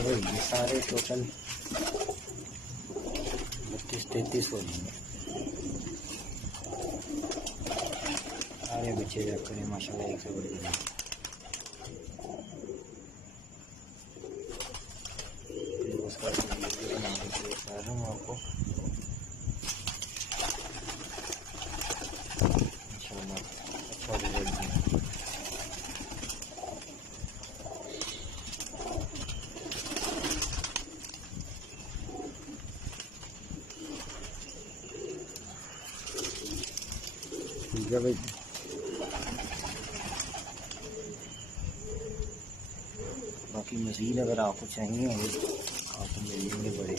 ये सारे टोटल 32-33 हो जाएंगे। सारे बच्चे चेक करें माशाल्लाह, एक से बड़े बड़े। उसका बना के बता रहा हूँ आपको माशाल्लाह, अच्छा रिजल्ट है। ठीक है भाई, बाकी मज़ीद अगर आपको चाहिए होंगे आपको मिल जाएंगे बड़े।